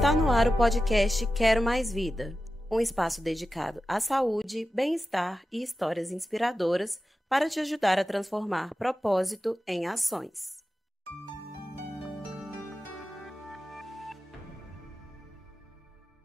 Está no ar o podcast Quero Mais Vida, um espaço dedicado à saúde, bem-estar e histórias inspiradoras para te ajudar a transformar propósito em ações.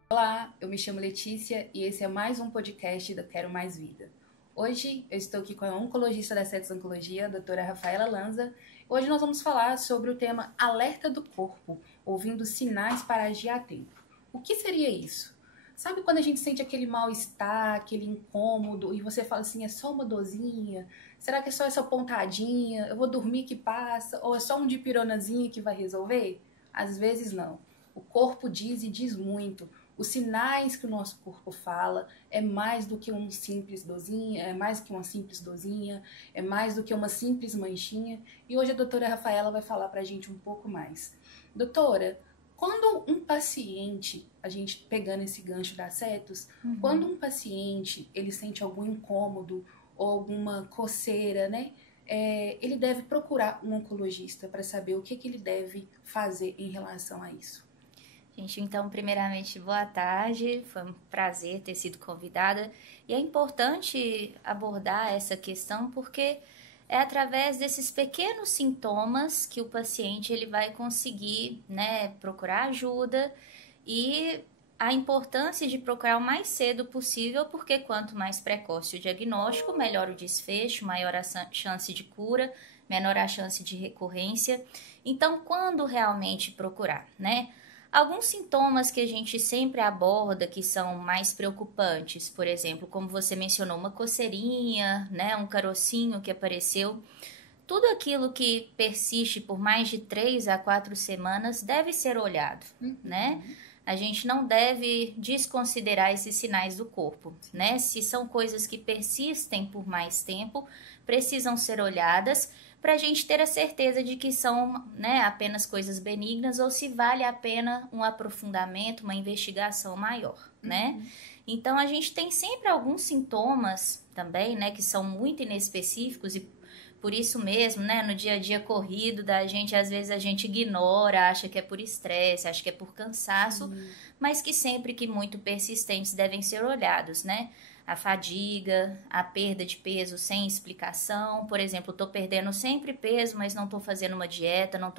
Olá, eu me chamo Letícia e esse é mais um podcast da Quero Mais Vida. Hoje eu estou aqui com a oncologista da Setos Oncologia, a doutora Rafaela Lanza. Hoje nós vamos falar sobre o tema Alerta do Corpo, ouvindo sinais para agir a tempo. O que seria isso? Sabe quando a gente sente aquele mal-estar, aquele incômodo e você fala assim, é só uma dorzinha? Será que é só essa pontadinha? Eu vou dormir que passa? Ou é só um dipironazinho que vai resolver? Às vezes não. O corpo diz e diz muito. Os sinais que o nosso corpo fala é mais do que uma simples dorzinha, é mais do que uma simples dorzinha, é mais do que uma simples manchinha. E hoje a doutora Rafaela vai falar pra gente um pouco mais. Doutora, quando um paciente, a gente pegando esse gancho da Setos, quando um paciente ele sente algum incômodo ou alguma coceira, né? Ele deve procurar um oncologista para saber o que ele deve fazer em relação a isso. Gente, então, primeiramente, boa tarde, foi um prazer ter sido convidada e é importante abordar essa questão porque é através desses pequenos sintomas que o paciente ele vai conseguir, né, procurar ajuda e a importância de procurar o mais cedo possível, porque quanto mais precoce o diagnóstico, melhor o desfecho, maior a chance de cura, menor a chance de recorrência. Então, quando realmente procurar, né? Alguns sintomas que a gente sempre aborda que são mais preocupantes, por exemplo, como você mencionou, uma coceirinha, né, um carocinho que apareceu, tudo aquilo que persiste por mais de 3 a 4 semanas deve ser olhado, né? A gente não deve desconsiderar esses sinais do corpo, né? Se são coisas que persistem por mais tempo, precisam ser olhadas para a gente ter a certeza de que são, né, apenas coisas benignas ou se vale a pena um aprofundamento, uma investigação maior, né? Então, a gente tem sempre alguns sintomas também, né, que são muito inespecíficos e por isso mesmo, né, no dia a dia corrido da gente, às vezes a gente ignora, acha que é por estresse, acha que é por cansaço, mas que sempre que muito persistentes devem ser olhados, né? A fadiga, a perda de peso sem explicação, por exemplo, estou perdendo sempre peso, mas não estou fazendo uma dieta, não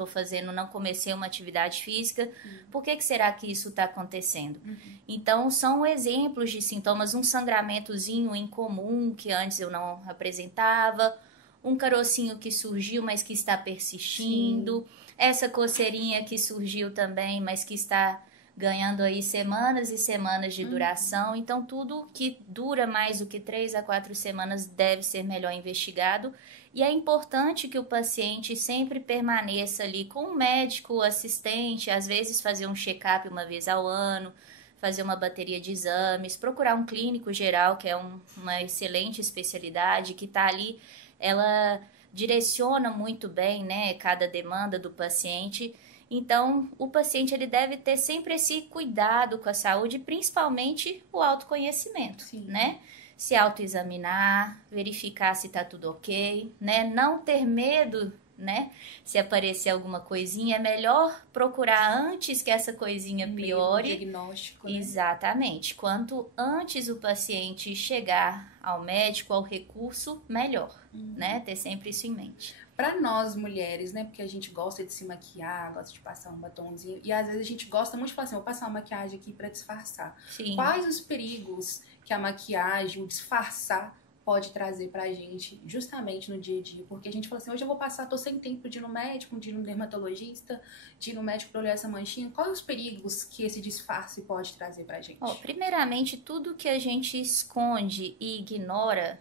comecei uma atividade física, por que será que isso está acontecendo? Então, são exemplos de sintomas, um sangramentozinho incomum que antes eu não apresentava, um carocinho que surgiu, mas que está persistindo, essa coceirinha que surgiu também, mas que está ganhando aí semanas e semanas de duração. Então, tudo que dura mais do que 3 a 4 semanas deve ser melhor investigado. E é importante que o paciente sempre permaneça ali com um médico assistente, às vezes fazer um check-up uma vez ao ano, fazer uma bateria de exames, procurar um clínico geral, que é uma excelente especialidade, que está ali, ela direciona muito bem, né, cada demanda do paciente. Então, o paciente ele deve ter sempre esse cuidado com a saúde, principalmente o autoconhecimento, né? Se autoexaminar, verificar se tá tudo ok, né? Não ter medo, né? Se aparecer alguma coisinha, é melhor procurar antes que essa coisinha piore. Diagnóstico, né? Exatamente. Quanto antes o paciente chegar ao médico, ao recurso, melhor, né? Ter sempre isso em mente. Para nós mulheres, né, porque a gente gosta de se maquiar, gosta de passar um batonzinho, e às vezes a gente gosta muito de falar assim, vou passar uma maquiagem aqui para disfarçar. Sim. Quais os perigos que a maquiagem, o disfarçar, pode trazer pra gente, justamente no dia a dia? Porque a gente fala assim, hoje eu vou passar, tô sem tempo de ir no médico, de ir no dermatologista, de ir no médico pra olhar essa manchinha. Quais os perigos que esse disfarce pode trazer pra gente? Primeiramente, tudo que a gente esconde e ignora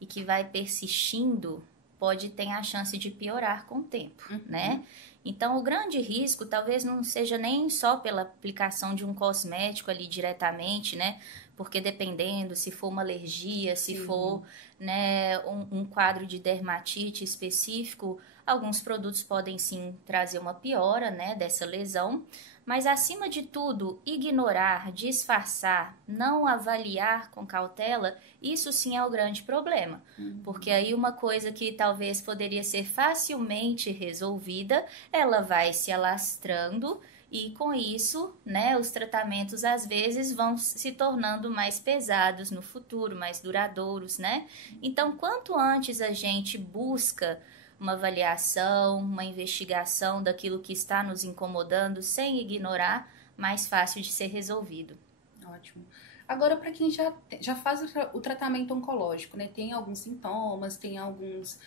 e que vai persistindo pode ter a chance de piorar com o tempo, né? Então, o grande risco talvez não seja nem só pela aplicação de um cosmético ali diretamente, né? Porque dependendo, se for uma alergia, se for, né, um quadro de dermatite específico, alguns produtos podem sim trazer uma piora, né, dessa lesão. Mas, acima de tudo, ignorar, disfarçar, não avaliar com cautela, isso sim é o grande problema. Porque aí uma coisa que talvez poderia ser facilmente resolvida, ela vai se alastrando E com isso, né, os tratamentos às vezes vão se tornando mais pesados no futuro, mais duradouros, né? Então, quanto antes a gente busca uma avaliação, uma investigação daquilo que está nos incomodando, sem ignorar, mais fácil de ser resolvido. Ótimo. Agora, para quem já faz o tratamento oncológico, né? Tem alguns sintomas, tem alguns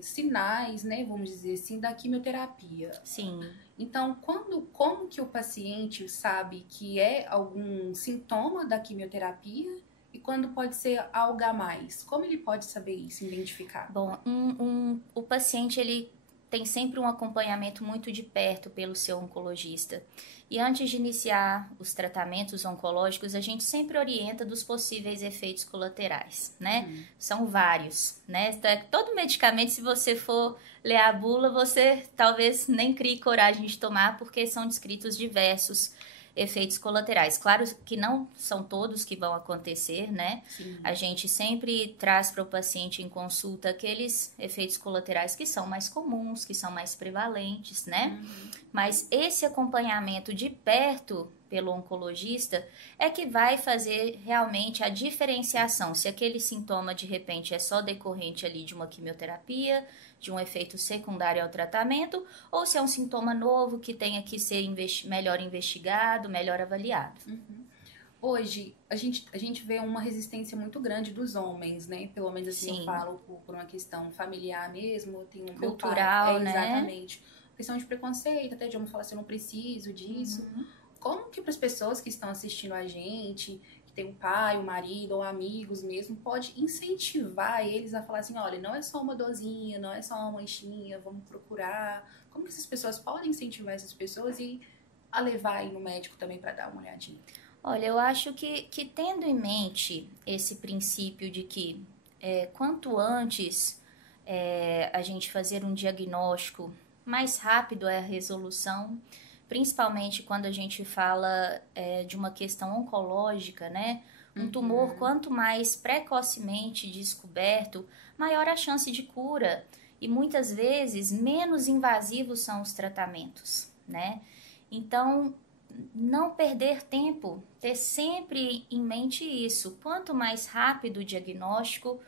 sinais, né? Vamos dizer assim, da quimioterapia. Sim. Então, como que o paciente sabe que é algum sintoma da quimioterapia e quando pode ser algo a mais? Como ele pode saber isso, identificar? Bom, o paciente, ele tem sempre um acompanhamento muito de perto pelo seu oncologista. E antes de iniciar os tratamentos oncológicos, a gente sempre orienta dos possíveis efeitos colaterais, né? São vários, né? Todo medicamento, se você for ler a bula, você talvez nem crie coragem de tomar, porque são descritos diversos efeitos colaterais. Claro que não são todos que vão acontecer, né? Sim. A gente sempre traz para o paciente em consulta aqueles efeitos colaterais que são mais comuns, que são mais prevalentes, né? Mas esse acompanhamento de perto pelo oncologista é que vai fazer realmente a diferenciação, se aquele sintoma de repente é só decorrente ali de uma quimioterapia, de um efeito secundário ao tratamento, ou se é um sintoma novo que tenha que ser melhor investigado, melhor avaliado. Hoje, a gente vê uma resistência muito grande dos homens, né? Pelo menos assim, eu falo por uma questão familiar mesmo, eu tenho cultural, meu pai, né? Exatamente. Questão de preconceito, até de homem falar assim, eu não preciso disso. Como que para as pessoas que estão assistindo a gente, que tem um pai, um marido ou amigos mesmo, pode incentivar eles a falar assim, olha, não é só uma dorzinha, não é só uma manchinha, vamos procurar. Como que essas pessoas podem incentivar essas pessoas e a levar aí no médico também para dar uma olhadinha? Olha, eu acho que tendo em mente esse princípio de que quanto antes a gente fazer um diagnóstico, mais rápido é a resolução, principalmente quando a gente fala de uma questão oncológica, né? Um tumor, quanto mais precocemente descoberto, maior a chance de cura. E muitas vezes, menos invasivos são os tratamentos, né? Então, não perder tempo, ter sempre em mente isso. Quanto mais rápido o diagnóstico,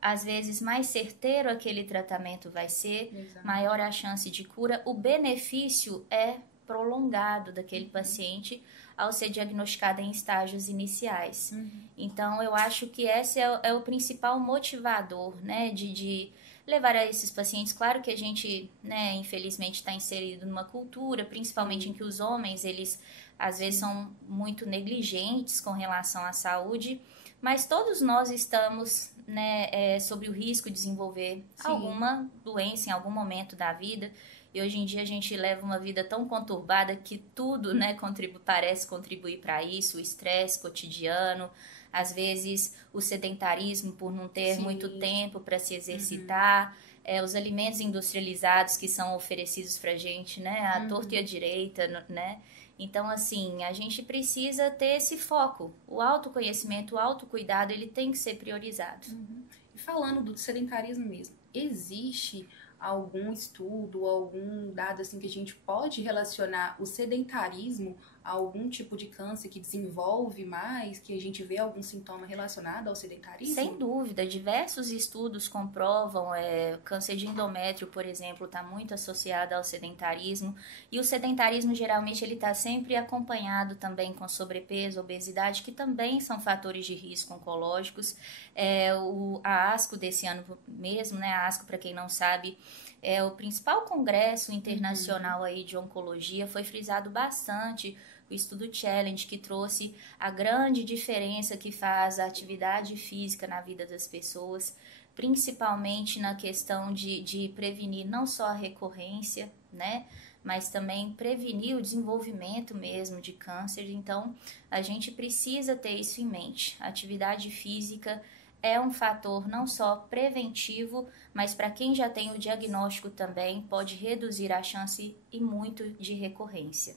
às vezes mais certeiro aquele tratamento vai ser, maior a chance de cura. O benefício é prolongado daquele paciente ao ser diagnosticado em estágios iniciais. Então, eu acho que esse é o principal motivador, né, de levar a esses pacientes. Claro que a gente, né, infelizmente está inserido numa cultura, principalmente em que os homens, eles às vezes são muito negligentes com relação à saúde, mas todos nós estamos, né, sobre o risco de desenvolver alguma doença em algum momento da vida. E hoje em dia a gente leva uma vida tão conturbada que tudo, né, parece contribuir para isso, o estresse cotidiano, às vezes o sedentarismo por não ter muito tempo para se exercitar, os alimentos industrializados que são oferecidos para a gente, né, à torta e à direita, né? Então, assim, a gente precisa ter esse foco. O autoconhecimento, o autocuidado, ele tem que ser priorizado. E falando do sedentarismo mesmo, existe algum estudo, algum dado assim que a gente pode relacionar o sedentarismo a algum tipo de câncer que desenvolve mais, que a gente vê algum sintoma relacionado ao sedentarismo? Sem dúvida, diversos estudos comprovam, câncer de endométrio, por exemplo, está muito associado ao sedentarismo, e o sedentarismo geralmente ele está sempre acompanhado também com sobrepeso, obesidade, que também são fatores de risco oncológicos. A ASCO desse ano mesmo, né, a ASCO, para quem não sabe, é o principal congresso internacional aí de oncologia, foi frisado bastante o estudo Challenge, que trouxe a grande diferença que faz a atividade física na vida das pessoas, principalmente na questão de prevenir não só a recorrência, né, mas também prevenir o desenvolvimento mesmo de câncer. Então, a gente precisa ter isso em mente. A atividade física é um fator não só preventivo, mas para quem já tem o diagnóstico também pode reduzir a chance e muito de recorrência.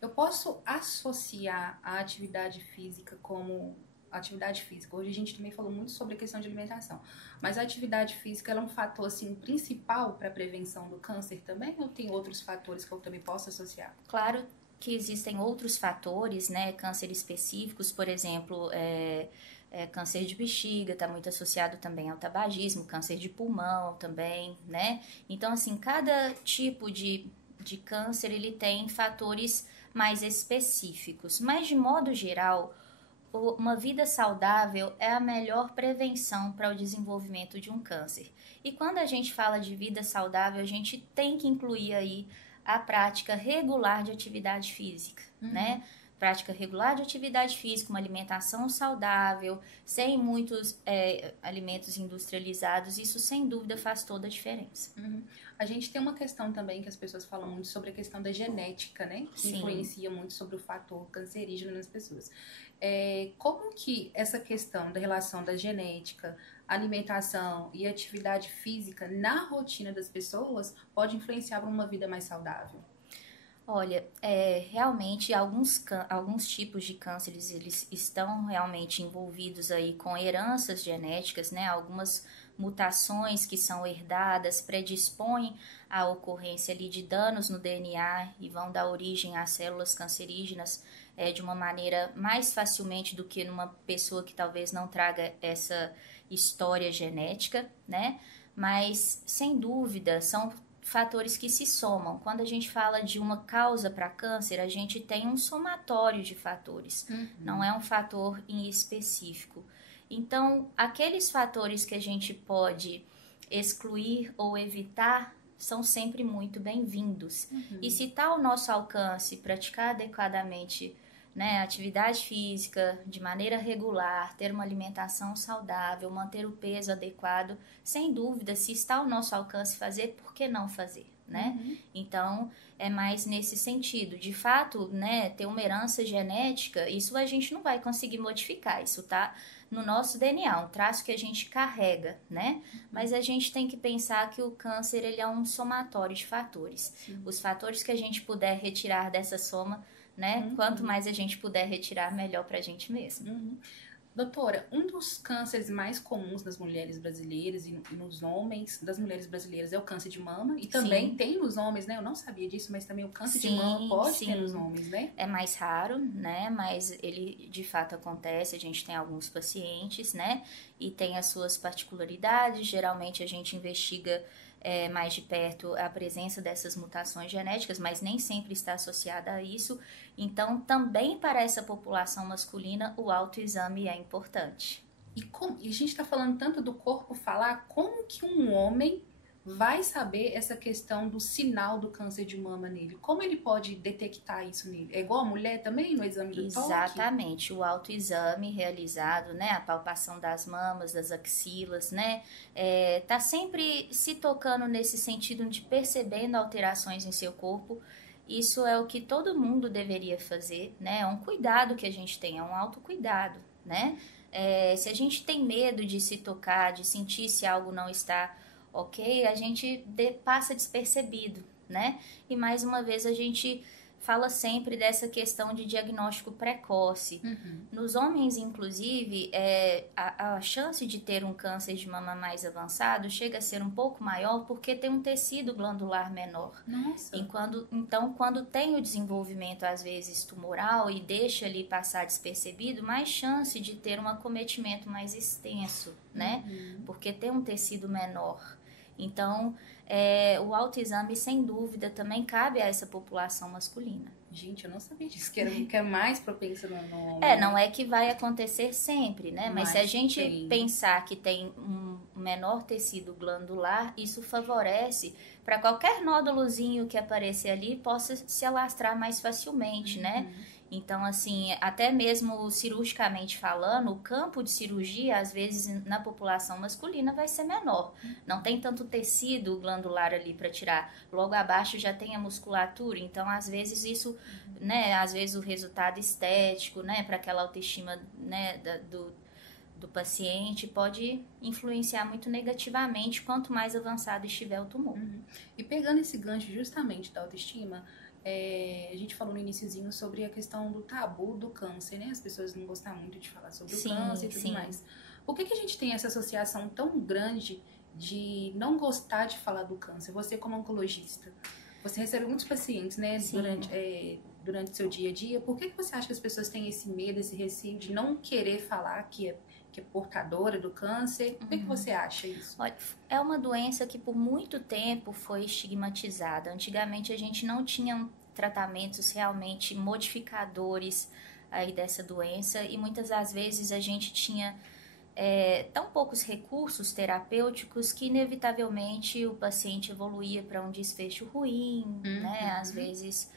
Eu posso associar a atividade física como atividade física. Hoje a gente também falou muito sobre a questão de alimentação. Mas a atividade física ela é um fator assim, principal para a prevenção do câncer também? Ou tem outros fatores que eu também posso associar? Claro que existem outros fatores, né, câncer específicos, por exemplo, câncer de bexiga está muito associado também ao tabagismo, câncer de pulmão também, né? Então, assim, cada tipo de câncer, ele tem fatores mais específicos, mas de modo geral, uma vida saudável é a melhor prevenção para o desenvolvimento de um câncer. E quando a gente fala de vida saudável, a gente tem que incluir aí a prática regular de atividade física, né? Prática regular de atividade física, uma alimentação saudável, sem muitos alimentos industrializados, isso sem dúvida faz toda a diferença. A gente tem uma questão também que as pessoas falam muito sobre a questão da genética, né? Que Sim. influencia muito sobre o fator cancerígeno nas pessoas. Como que essa questão da relação da genética, alimentação e atividade física na rotina das pessoas pode influenciar para uma vida mais saudável? Olha, realmente alguns tipos de cânceres, eles estão realmente envolvidos aí com heranças genéticas, né? Algumas mutações que são herdadas predispõem à ocorrência ali de danos no DNA e vão dar origem a células cancerígenas de uma maneira mais facilmente do que numa pessoa que talvez não traga essa história genética, né? Mas, sem dúvida, são fatores que se somam. Quando a gente fala de uma causa para câncer, a gente tem um somatório de fatores, não é um fator em específico. Então, aqueles fatores que a gente pode excluir ou evitar são sempre muito bem-vindos. E se está ao nosso alcance praticar adequadamente, né, atividade física de maneira regular, ter uma alimentação saudável, manter o peso adequado, sem dúvida, se está ao nosso alcance fazer, por que não fazer, né? Então, é mais nesse sentido. De fato, né, ter uma herança genética, isso a gente não vai conseguir modificar, isso tá no nosso DNA, um traço que a gente carrega, né? Mas a gente tem que pensar que o câncer, ele é um somatório de fatores. Os fatores que a gente puder retirar dessa soma, né? Quanto mais a gente puder retirar, melhor pra gente mesmo. Doutora, um dos cânceres mais comuns das mulheres brasileiras e nos homens das mulheres brasileiras é o câncer de mama. E também tem nos homens, né? Eu não sabia disso, mas também o câncer de mama pode ter nos homens, né? É mais raro, né? Mas ele de fato acontece. A gente tem alguns pacientes, né? E tem as suas particularidades. Geralmente a gente investiga mais de perto a presença dessas mutações genéticas, mas nem sempre está associada a isso. Então, também para essa população masculina, o autoexame é importante. E a gente está falando tanto do corpo falar, como que um homem vai saber essa questão do sinal do câncer de mama nele? Como ele pode detectar isso nele? É igual a mulher também no exame do toque? Exatamente, o autoexame realizado, né, a palpação das mamas, das axilas, né, tá sempre se tocando nesse sentido de percebendo alterações em seu corpo. Isso é o que todo mundo deveria fazer, né, é um cuidado que a gente tem, é um autocuidado, né. Se a gente tem medo de se tocar, de sentir se algo não está ok, a gente passa despercebido, né? E mais uma vez a gente fala sempre dessa questão de diagnóstico precoce. Nos homens, inclusive, a chance de ter um câncer de mama mais avançado chega a ser um pouco maior porque tem um tecido glandular menor. Nossa! Então, quando tem o desenvolvimento, às vezes, tumoral e deixa ali passar despercebido, mais chance de ter um acometimento mais extenso, né? Porque tem um tecido menor. Então, o autoexame, sem dúvida, também cabe a essa população masculina. Gente, eu não sabia disso, que é mais propensa no homem. Não é que vai acontecer sempre, né? Mas se a gente pensar que tem um menor tecido glandular, isso favorece para qualquer nódulozinho que aparecer ali possa se alastrar mais facilmente, né? Então, assim, até mesmo cirurgicamente falando, o campo de cirurgia, às vezes, na população masculina vai ser menor. Não tem tanto tecido glandular ali para tirar. Logo abaixo já tem a musculatura, então, às vezes, isso, né, às vezes o resultado estético, né, para aquela autoestima, né, do paciente pode influenciar muito negativamente quanto mais avançado estiver o tumor. E pegando esse gancho justamente da autoestima, a gente falou no iniciozinho sobre a questão do tabu do câncer, né? As pessoas não gostam muito de falar sobre o câncer e tudo mais. Por que a gente tem essa associação tão grande de não gostar de falar do câncer? Você como oncologista, você recebe muitos pacientes, né, durante o seu dia a dia. Por que você acha que as pessoas têm esse medo, esse receio de não querer falar que é portadora do câncer? Por que você acha isso? Olha, é uma doença que por muito tempo foi estigmatizada. Antigamente a gente não tinha tratamentos realmente modificadores aí dessa doença e muitas das vezes a gente tinha tão poucos recursos terapêuticos que inevitavelmente o paciente evoluía para um desfecho ruim, né? Às vezes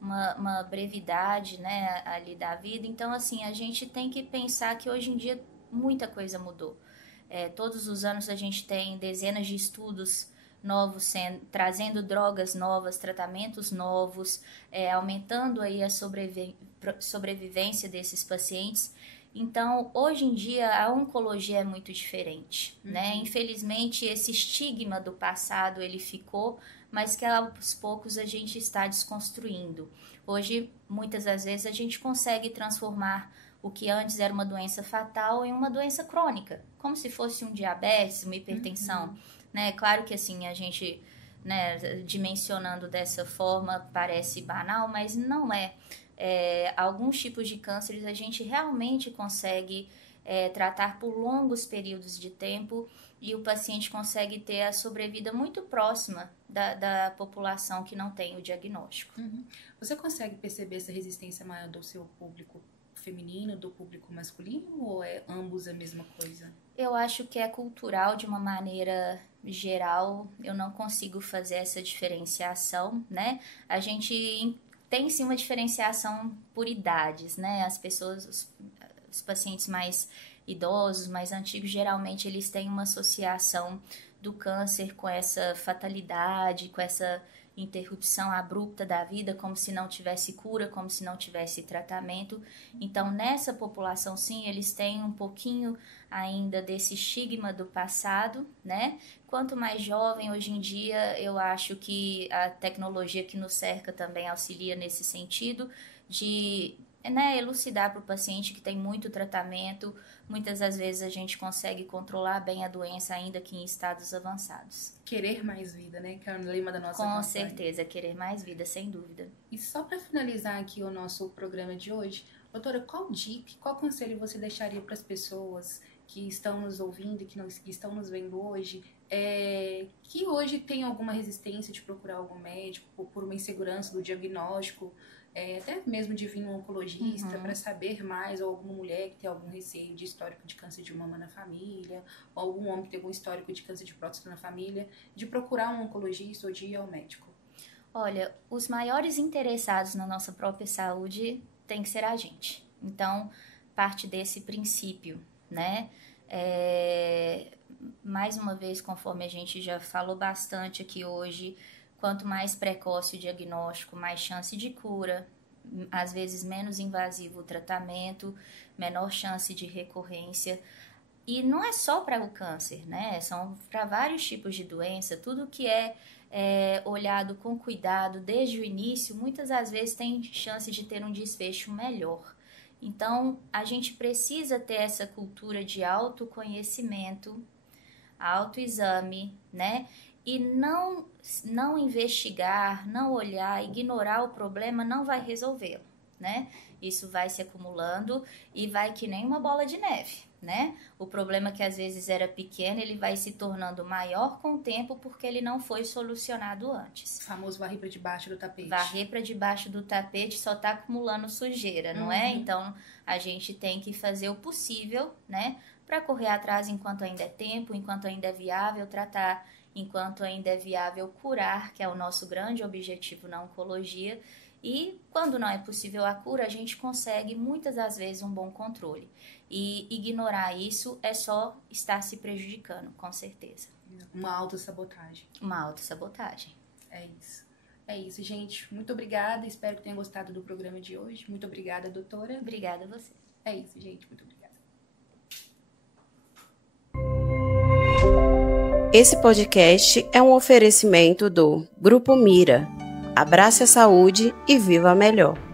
uma brevidade, né, ali da vida. Então, assim, a gente tem que pensar que hoje em dia muita coisa mudou. Todos os anos a gente tem dezenas de estudos novos trazendo drogas novas, tratamentos novos, aumentando aí a sobrevivência desses pacientes. Então, hoje em dia, a oncologia é muito diferente, né? Infelizmente, esse estigma do passado, ele ficou, mas que aos poucos a gente está desconstruindo. Hoje, muitas das vezes, a gente consegue transformar o que antes era uma doença fatal em uma doença crônica, como se fosse um diabetes, uma hipertensão, né? Claro que, assim, a gente, né, dimensionando dessa forma, parece banal, mas não é. Alguns tipos de cânceres a gente realmente consegue tratar por longos períodos de tempo e o paciente consegue ter a sobrevida muito próxima da população que não tem o diagnóstico. Você consegue perceber essa resistência maior do seu público feminino, do público masculino, ou é ambos a mesma coisa? Eu acho que é cultural de uma maneira geral, eu não consigo fazer essa diferenciação, né? A gente tem sim uma diferenciação por idades, né? As pessoas, os pacientes mais idosos, mais antigos, geralmente eles têm uma associação do câncer com essa fatalidade, com essa interrupção abrupta da vida, como se não tivesse cura, como se não tivesse tratamento. Então, nessa população, sim, eles têm um pouquinho ainda desse estigma do passado, né? Quanto mais jovem, hoje em dia, eu acho que a tecnologia que nos cerca também auxilia nesse sentido de, né, elucidar para o paciente que tem muito tratamento. Muitas das vezes a gente consegue controlar bem a doença, ainda que em estados avançados. Querer mais vida, né? Que é o lema da nossa campanha. Com certeza, querer mais vida, sem dúvida. E só para finalizar aqui o nosso programa de hoje, doutora, qual dica, qual conselho você deixaria para as pessoas que estão nos ouvindo e que estão nos vendo hoje, que hoje tem alguma resistência de procurar algum médico por uma insegurança do diagnóstico, até mesmo de vir um oncologista para saber mais, ou alguma mulher que tem algum receio de histórico de câncer de mama na família, ou algum homem que tem algum histórico de câncer de próstata na família, de procurar um oncologista ou de ir ao médico? Olha, os maiores interessados na nossa própria saúde tem que ser a gente. Então, parte desse princípio, né? Mais uma vez, conforme a gente já falou bastante aqui hoje, quanto mais precoce o diagnóstico, mais chance de cura, às vezes menos invasivo o tratamento, menor chance de recorrência. E não é só para o câncer, né? São para vários tipos de doença. Tudo que é olhado com cuidado desde o início, muitas das vezes tem chance de ter um desfecho melhor. Então, a gente precisa ter essa cultura de autoconhecimento, autoexame, né? E não investigar, não olhar, ignorar o problema não vai resolvê-lo, né? Isso vai se acumulando e vai que nem uma bola de neve, né? O problema que às vezes era pequeno, ele vai se tornando maior com o tempo porque ele não foi solucionado antes. O famoso varrer para debaixo do tapete. Varrer para debaixo do tapete só está acumulando sujeira, não é? Então, a gente tem que fazer o possível, né? Para correr atrás enquanto ainda é tempo, enquanto ainda é viável tratar, enquanto ainda é viável curar, que é o nosso grande objetivo na oncologia. E quando não é possível a cura, a gente consegue muitas das vezes um bom controle. E ignorar isso é só estar se prejudicando, com certeza. Uma autossabotagem. Uma autossabotagem. É isso. É isso, gente. Muito obrigada. Espero que tenham gostado do programa de hoje. Muito obrigada, doutora. Obrigada a você. É isso, gente. Muito obrigada. Esse podcast é um oferecimento do Grupo Mira, Abrace a saúde e viva melhor!